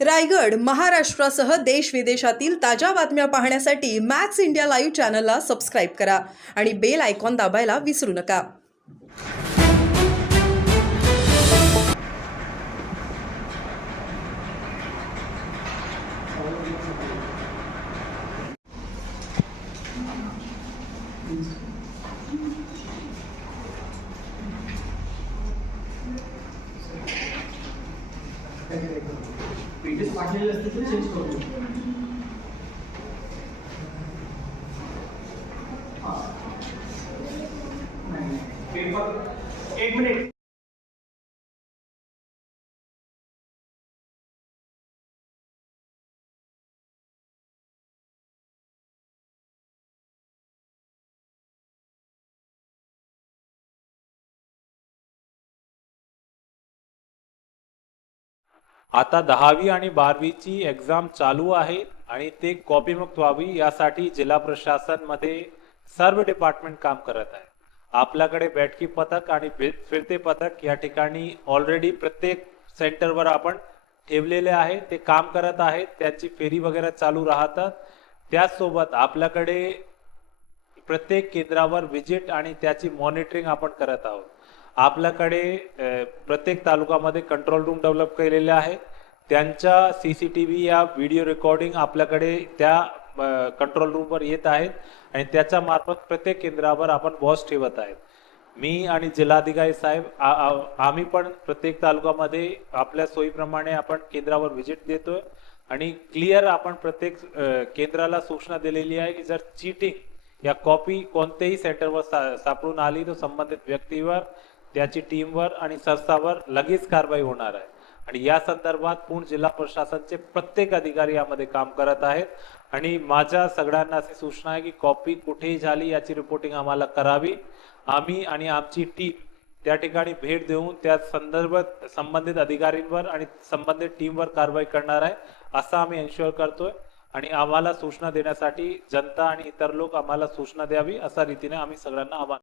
रायगड, महाराष्ट्रासह देश विदेशातील ताज्या बातम्या पाहण्यासाठी मॅक्स इंडिया लाईव्ह चॅनलला सबस्क्राईब करा आणि बेल आयकॉन दाबायला विसरू नका. पेजेस पाठलेले असते तर चेंज करू. पेपर एक मिनिट. आता 10वी आणि 12वीची एक्झाम चालू आहे आणि ते कॉपीमुक्त व्हावी यासाठी जिल्हा प्रशासन मध्ये सर्व डिपार्टमेंट काम करत आहे. आपल्याकडे बैठकी पथक आणि फिरते पथक या ठिकाणी ऑलरेडी प्रत्येक सेंटरवर आपण ठेवलेले आहे. ते काम करत आहेत, त्यांची फेरी वगैरे चालू राहतात. त्याचसोबत आपल्याकडे प्रत्येक केंद्रावर विजिट आणि त्याची मॉनिटरिंग आपण करत आहोत. आपल्याकडे प्रत्येक तालुक्यामध्ये कंट्रोल रूम डेव्हलप केलेले आहे. त्यांच्या सीसीटीव्ही या व्हिडिओ रेकॉर्डिंग आपल्याकडे त्या कंट्रोल रूमवर येत आहेत आणि त्याच्या मार्फत प्रत्येक केंद्रावर आपण वॉच ठेवत आहेत. मी आणि जिल्हाधिकारी साहेब आम्ही पण प्रत्येक तालुक्यामध्ये आपल्या सोयीप्रमाणे आपण केंद्रावर व्हिजिट देतोय आणि क्लिअर आपण प्रत्येक केंद्राला सूचना दिलेली आहे की जर चीटिंग या कॉपी कोणत्याही सेंटरवर सापडून आली तर संबंधित व्यक्तीवर, त्याची टीमवर आणि संस्थावर लगेच कारवाई होणार आहे. आणि या संदर्भात पूर्ण जिल्हा प्रशासनचे प्रत्येक अधिकारी यामध्ये काम करत आहेत आणि माझ्या सगळ्यांना अशी सूचना आहे की कॉपी कुठेही झाली याची रिपोर्टिंग आम्हाला करावी. आम्ही आणि आमची टीम त्या ठिकाणी भेट देऊन त्या संदर्भात संबंधित अधिकाऱ्यांवर आणि संबंधित टीमवर कारवाई करणार आहे असं आम्ही एन्श्योर करतोय. आणि आम्हाला सूचना देण्यासाठी जनता आणि इतर लोक आम्हाला सूचना द्यावी अशा रीतीने आम्ही सगळ्यांना आवाहन